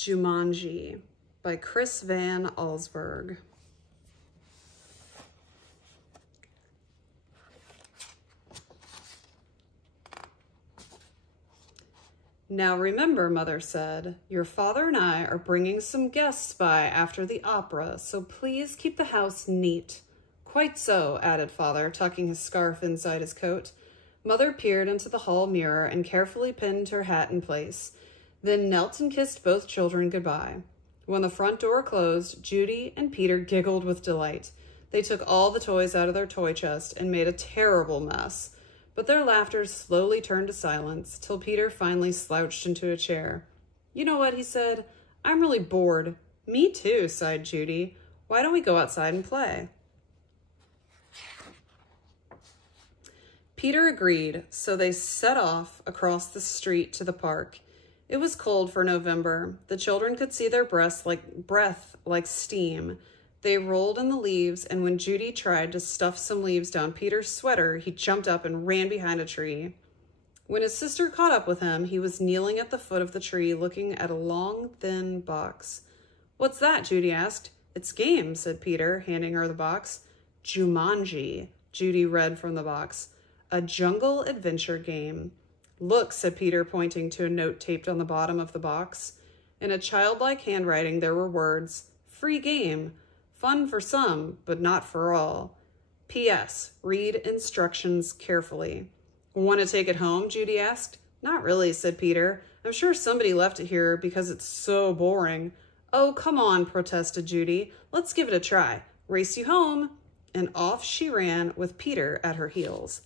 Jumanji by Chris Van Allsburg. Now remember, Mother said, your father and I are bringing some guests by after the opera, so please keep the house neat. Quite so, added Father, tucking his scarf inside his coat. Mother peered into the hall mirror and carefully pinned her hat in place, then knelt and kissed both children goodbye. When the front door closed, Judy and Peter giggled with delight. They took all the toys out of their toy chest and made a terrible mess, but their laughter slowly turned to silence till Peter finally slouched into a chair. You know what, he said, I'm really bored. Me too, sighed Judy. Why don't we go outside and play? Peter agreed, so they set off across the street to the park. It was cold for November. The children could see their breath like steam. They rolled in the leaves, and when Judy tried to stuff some leaves down Peter's sweater, he jumped up and ran behind a tree. When his sister caught up with him, he was kneeling at the foot of the tree, looking at a long, thin box. What's that? Judy asked. It's game, said Peter, handing her the box. Jumanji, Judy read from the box. A jungle adventure game. Look, said Peter, pointing to a note taped on the bottom of the box. In a childlike handwriting, there were words, free game, fun for some, but not for all. P.S. Read instructions carefully. Want to take it home? Judy asked. Not really, said Peter. I'm sure somebody left it here because it's so boring. Oh, come on, protested Judy. Let's give it a try. Race you home. And off she ran with Peter at her heels.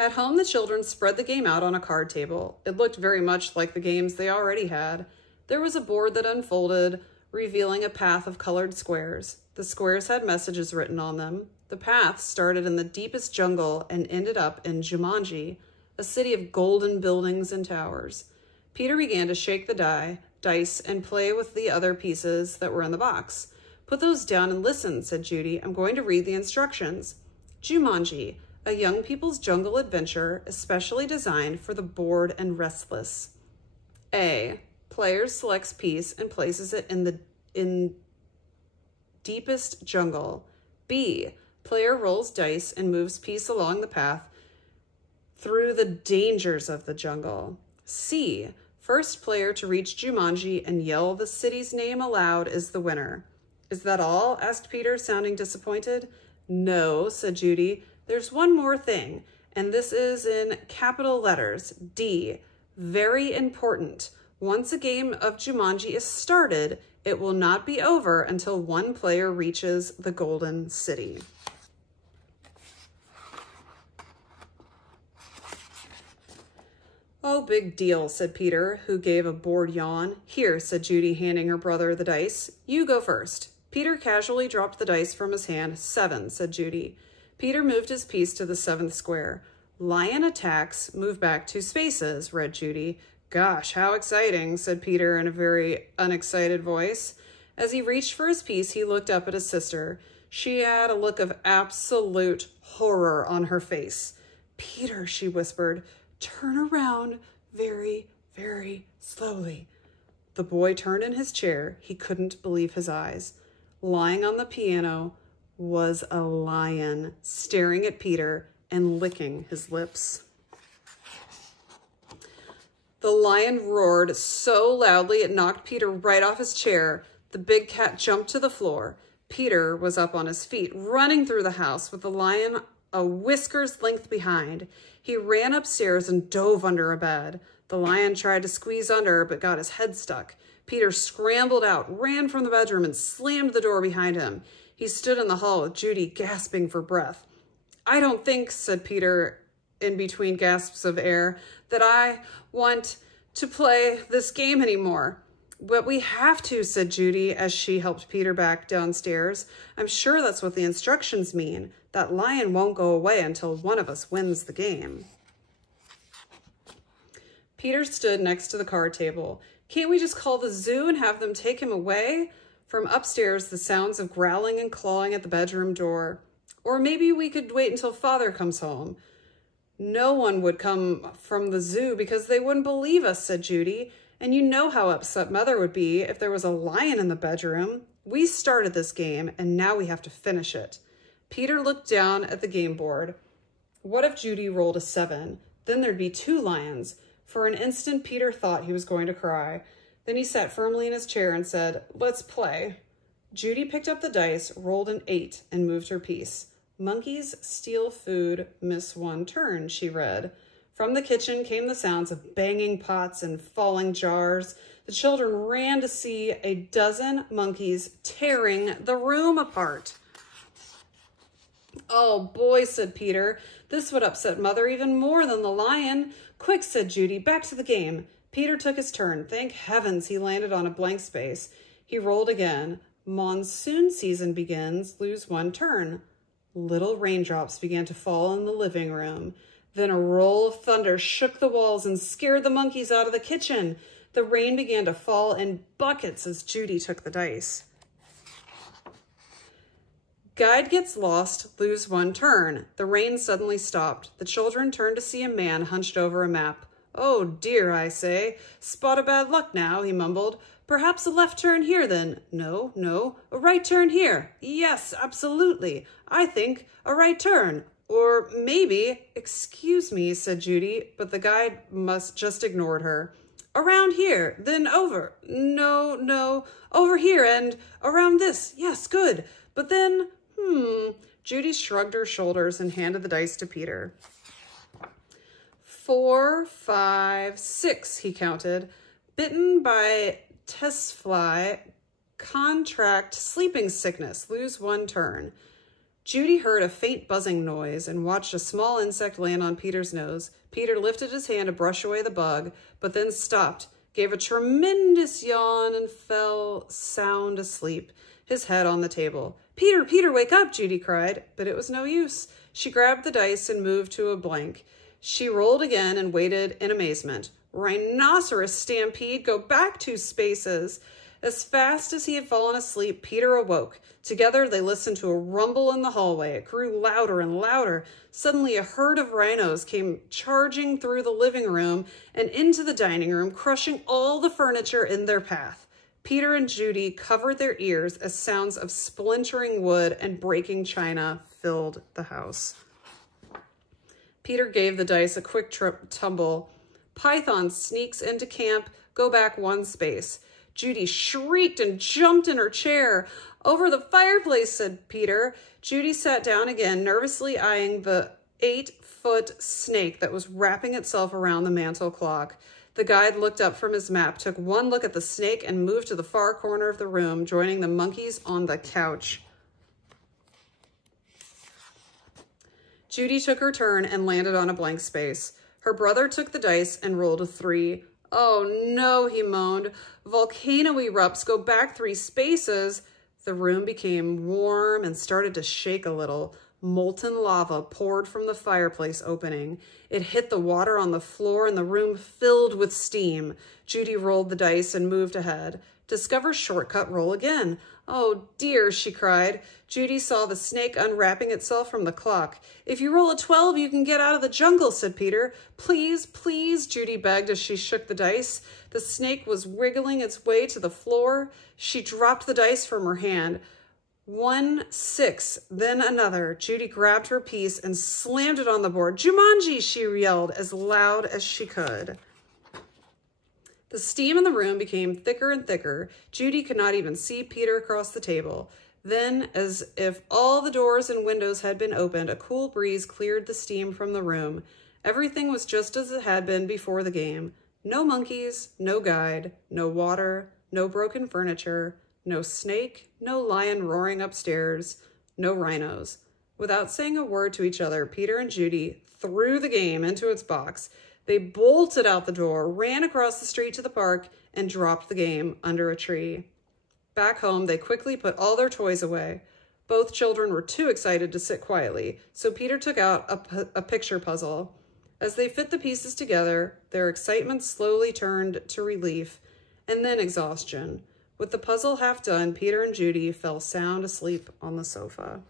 At home, the children spread the game out on a card table. It looked very much like the games they already had. There was a board that unfolded, revealing a path of colored squares. The squares had messages written on them. The path started in the deepest jungle and ended up in Jumanji, a city of golden buildings and towers. Peter began to shake the dice and play with the other pieces that were in the box. Put those down and listen, said Judy. I'm going to read the instructions. Jumanji, a young people's jungle adventure especially designed for the bored and restless. A. Player selects piece and places it in deepest jungle. B. Player rolls dice and moves piece along the path through the dangers of the jungle. C. First player to reach Jumanji and yell the city's name aloud is the winner. Is that all? Asked Peter, sounding disappointed. No, said Judy. There's one more thing, and this is in capital letters. D. Very important. Once a game of Jumanji is started, it will not be over until one player reaches the Golden City. Oh, big deal, said Peter, who gave a bored yawn. Here, said Judy, handing her brother the dice. You go first. Peter casually dropped the dice from his hand. 7, said Judy. Peter moved his piece to the 7th square. Lion attacks, move back 2 spaces, read Judy. Gosh, how exciting, said Peter in a very unexcited voice. As he reached for his piece, he looked up at his sister. She had a look of absolute horror on her face. Peter, she whispered, turn around very, very slowly. The boy turned in his chair. He couldn't believe his eyes. Lying on the piano was a lion, staring at Peter and licking his lips. The lion roared so loudly it knocked Peter right off his chair. The big cat jumped to the floor. Peter was up on his feet, running through the house with the lion a whisker's length behind. He ran upstairs and dove under a bed. The lion tried to squeeze under, but got his head stuck. Peter scrambled out, ran from the bedroom, and slammed the door behind him. He stood in the hall with Judy gasping for breath. I don't think, said Peter in between gasps of air, that I want to play this game anymore. But we have to, said Judy as she helped Peter back downstairs. I'm sure that's what the instructions mean. That lion won't go away until one of us wins the game. Peter stood next to the card table. Can't we just call the zoo and have them take him away? From upstairs, the sounds of growling and clawing at the bedroom door. Or maybe we could wait until Father comes home. No one would come from the zoo because they wouldn't believe us, said Judy. And you know how upset Mother would be if there was a lion in the bedroom. We started this game, and now we have to finish it. Peter looked down at the game board. What if Judy rolled a 7? Then there'd be 2 lions. For an instant, Peter thought he was going to cry. Then he sat firmly in his chair and said, let's play. Judy picked up the dice, rolled an 8, and moved her piece. Monkeys steal food, miss 1 turn, she read. From the kitchen came the sounds of banging pots and falling jars. The children ran to see a dozen monkeys tearing the room apart. Oh, boy, said Peter. This would upset Mother even more than the lion. Quick, said Judy, back to the game. Peter took his turn. Thank heavens he landed on a blank space. He rolled again. Monsoon season begins, lose 1 turn. Little raindrops began to fall in the living room. Then a roll of thunder shook the walls and scared the monkeys out of the kitchen. The rain began to fall in buckets as Judy took the dice. Guide gets lost, lose 1 turn. The rain suddenly stopped. The children turned to see a man hunched over a map. Oh dear, I say. Spot of bad luck now, he mumbled. Perhaps a left turn here then. No, a right turn here. Yes, absolutely. I think a right turn. Or maybe, excuse me, said Judy, but the guide must just ignored her. Around here, then over. No, over here and around this. Yes, good. But then, Judy shrugged her shoulders and handed the dice to Peter. 4, 5, 6, he counted. Bitten by test fly, contract sleeping sickness, lose 1 turn. Judy heard a faint buzzing noise and watched a small insect land on Peter's nose. Peter lifted his hand to brush away the bug, but then stopped, gave a tremendous yawn, and fell sound asleep, his head on the table. Peter, wake up, Judy cried, but it was no use. She grabbed the dice and moved to a blank. She rolled again and waited in amazement. Rhinoceros stampede, go back 2 spaces. As fast as he had fallen asleep, Peter awoke. Together, they listened to a rumble in the hallway. It grew louder and louder. Suddenly, a herd of rhinos came charging through the living room and into the dining room, crushing all the furniture in their path. Peter and Judy covered their ears as sounds of splintering wood and breaking china filled the house. Peter gave the dice a quick tumble. Python sneaks into camp, go back 1 space. Judy shrieked and jumped in her chair. Over the fireplace, said Peter. Judy sat down again, nervously eyeing the 8-foot snake that was wrapping itself around the mantel clock. The guide looked up from his map, took 1 look at the snake, and moved to the far corner of the room, joining the monkeys on the couch. Judy took her turn and landed on a blank space. Her brother took the dice and rolled a 3. Oh no, he moaned. Volcano erupts, go back 3 spaces. The room became warm and started to shake a little. Molten lava poured from the fireplace opening. It hit the water on the floor and the room filled with steam. Judy rolled the dice and moved ahead. Discover shortcut, roll again. Oh dear, she cried. Judy saw the snake unwrapping itself from the clock. If you roll a 12, you can get out of the jungle, said Peter. Please, please, Judy begged as she shook the dice. The snake was wriggling its way to the floor. She dropped the dice from her hand. 1, 6, then another. Judy grabbed her piece and slammed it on the board. Jumanji, she yelled as loud as she could. The steam in the room became thicker and thicker. Judy could not even see Peter across the table. Then, as if all the doors and windows had been opened, a cool breeze cleared the steam from the room. Everything was just as it had been before the game. No monkeys, no guide, no water, no broken furniture, no snake, no lion roaring upstairs, no rhinos. Without saying a word to each other, Peter and Judy threw the game into its box. They bolted out the door, ran across the street to the park, and dropped the game under a tree. Back home, they quickly put all their toys away. Both children were too excited to sit quietly, so Peter took out a picture puzzle. As they fit the pieces together, their excitement slowly turned to relief and then exhaustion. With the puzzle half done, Peter and Judy fell sound asleep on the sofa.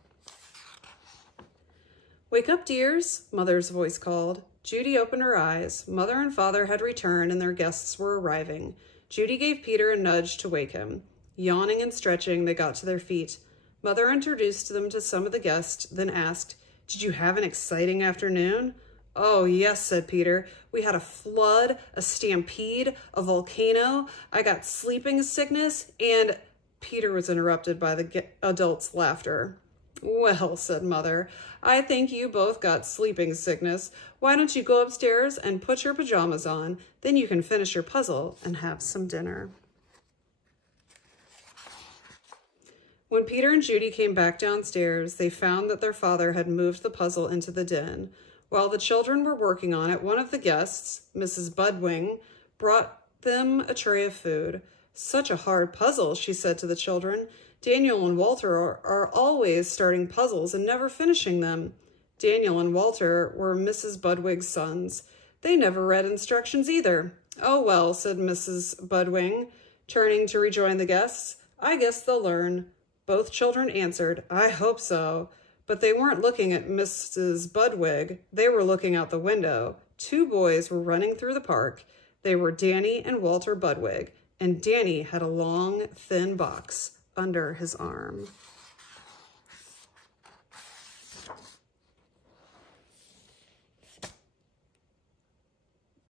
"Wake up, dears," Mother's voice called. Judy opened her eyes. Mother and Father had returned and their guests were arriving. Judy gave Peter a nudge to wake him. Yawning and stretching, they got to their feet. Mother introduced them to some of the guests, then asked, "Did you have an exciting afternoon?" "Oh, yes," said Peter. "We had a flood, a stampede, a volcano. I got sleeping sickness, and—" Peter was interrupted by the adults' laughter. "Well," said Mother, "I think you both got sleeping sickness. Why don't you go upstairs and put your pajamas on? Then you can finish your puzzle and have some dinner." When Peter and Judy came back downstairs, they found that their father had moved the puzzle into the den. While the children were working on it, one of the guests, Mrs. Budwing, brought them a tray of food. "Such a hard puzzle," she said to the children. "Daniel and Walter are always starting puzzles and never finishing them." Daniel and Walter were Mrs. Budwig's sons. They never read instructions either. "Oh, well," said Mrs. Budwing, turning to rejoin the guests. "I guess they'll learn." Both children answered, "I hope so." But they weren't looking at Mrs. Budwig. They were looking out the window. Two boys were running through the park. They were Danny and Walter Budwig, and Danny had a long, thin box under his arm.